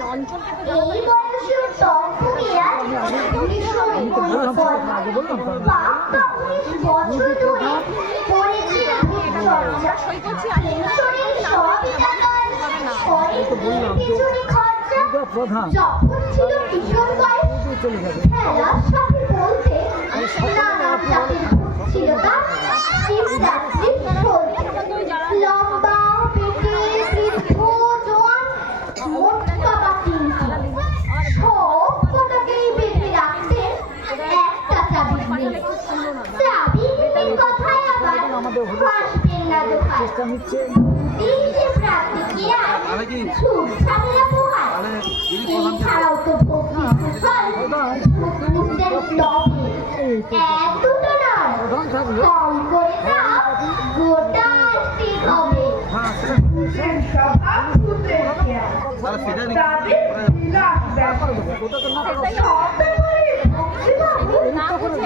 এই ছিল। দোকান চেষ্টা পোহায় এছাড়াও তো ভক্তি কুশল ভূতদের ব্লগে এক দুটো নয়। কম করে না গোটা আসতে হবে হ্যাঁ সেটা ওটা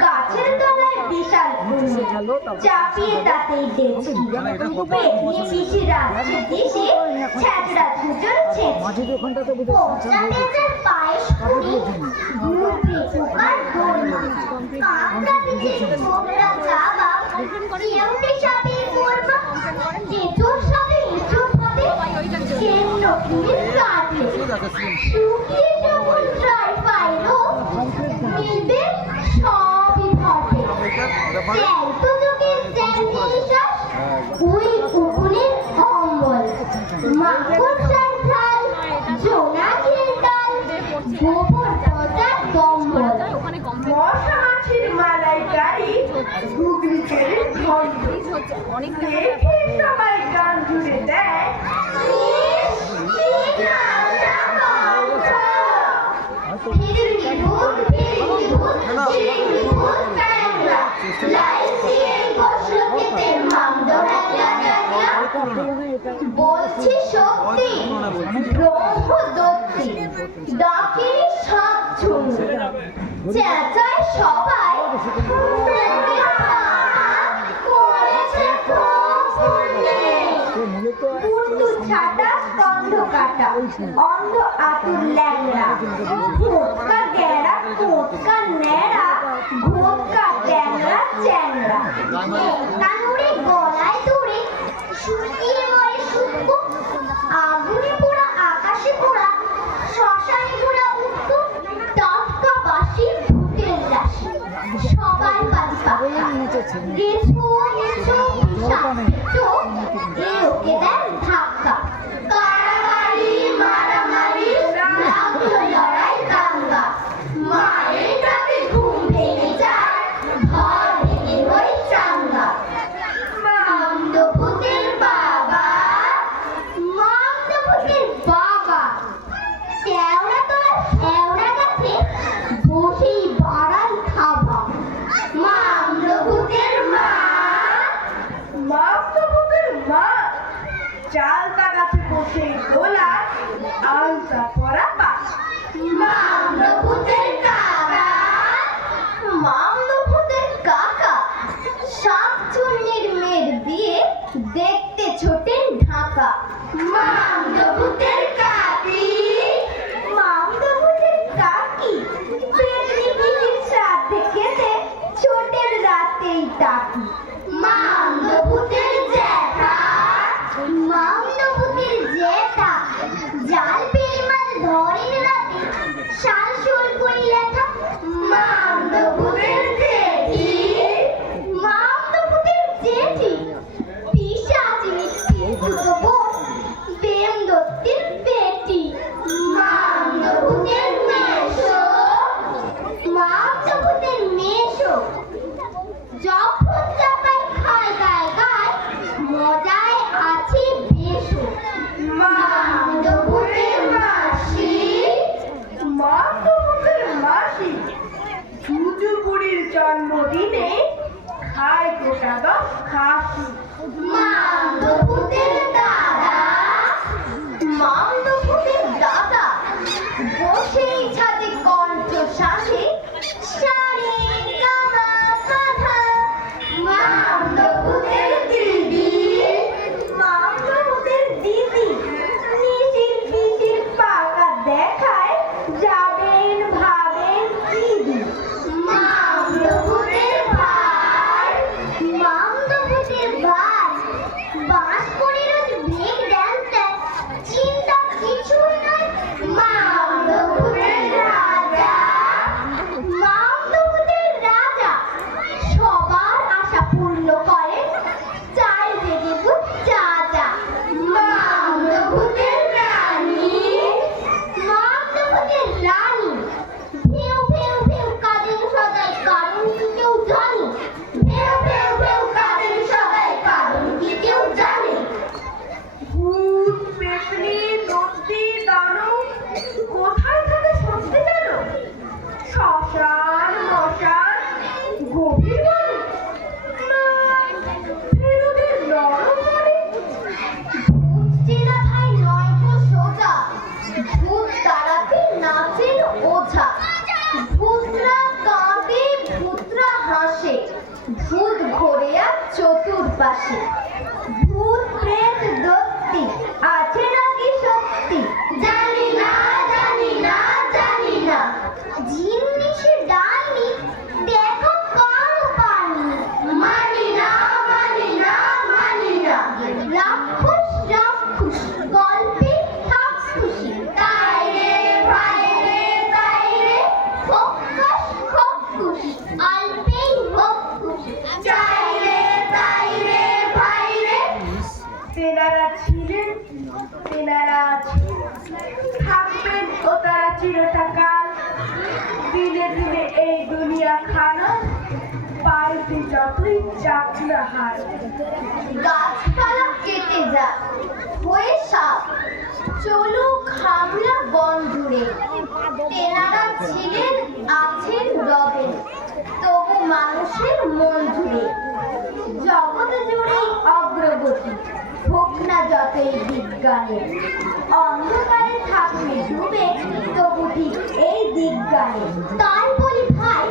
গাছের তলায় বিশাল চাপিয়ে তাতেই দেখছি পেটনি শিশিরা আছে? ছ্যাঁচড়া ছুচর ছেঁচে মাঝে ওখানটাতে পোচা পেঁচার পায়েস কুড়ি মুরগি পোকার দড়ি কাঁকড়া বিচির কোবরা চাবা চিয়ংটি সাপে কোরমা এঁচোর সাথে এঁচোর হবে কেন্ন কুমির দেখে সবাই গান জুড়ে দেয়। বলছি সত্যি ব্রহ্মদত্তি ডাকিনি সাত ঝুম। চেঁচায় সবাই ছাটা স্কন্ধ কাটা, অন্ধ আতুর ল্যাংড়া। ভোটকা গেড়া কোটকা নেড়া ভোটকা ট্যাংরা, চ্যাংড়া। কানুরে গলায় ataque. Mom. ভূ চিরতাকাল দিনে দিনে এই দুনিয়া খানা পাইতে যতই চাপ না হার। গাছপালা কেটে যা হয়ে সাপ। চলুক খামলা বন জুড়ে তেনারা ছিলেন আছেন রবে, তবু মানুষের মন জুড়ে। জগত জুড়েই অগ্রগতি, হোক না যতই বিজ্ঞানের অন্ধকারে থাকবে ডুবে তো অধিক এই দিক গানে তাই ভাই